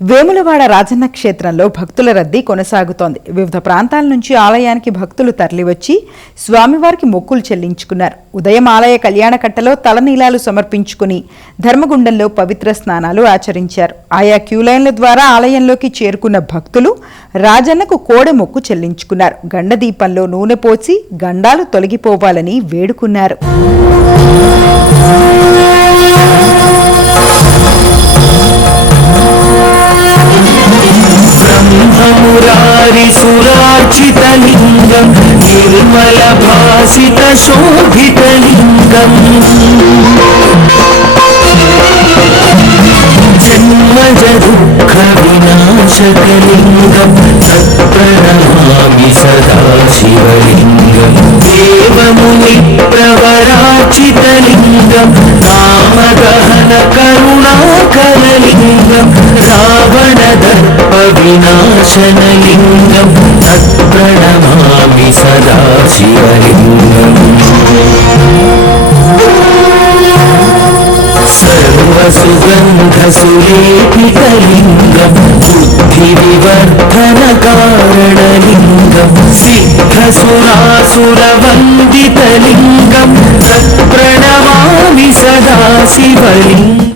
వేములవాడ రాజన్న క్షేత్రంలో భక్తుల రద్దీ కొనసాగుతోంది. వివిధ ప్రాంతాల నుంచి ఆలయానికి భక్తులు తరలివచ్చి స్వామివారికి మొక్కులు చెల్లించుకున్నారు. ఉదయం ఆలయ కళ్యాణకట్టలో తలనీలాలు సమర్పించుకుని ధర్మగుండంలో పవిత్ర స్నానాలు ఆచరించారు. ఆయా క్యూలైన్ల ద్వారా ఆలయంలోకి చేరుకున్న భక్తులు రాజన్నకు కోడె మొక్కు చెల్లించుకున్నారు. గండదీపంలో నూనె పోసి గండాలు తొలగిపోవాలని వేడుకున్నారు. सुरार्चितलिङ्गं निर्मलभासितशोभितलिङ्गम् जन्मजदुःखविनाशकलिङ्गं तत्प्रणमामि सदा शिवलिङ्गं देवमुनिप्रवरार्चितलिङ्गं कामदहनकरुणाकरलिङ्गं रावणदर्पविनाशनलिङ्गं तत्प्रणमामि सदा शिवलिङ्गम् सर्वसुगन्धसुलेपितलिङ्गं बुद्धिविवर्धनकारणलिङ्गं सिद्धसुरासुरवन्दितलिङ्गं तत्प्रणमामि सदा शिवलिङ्गम्।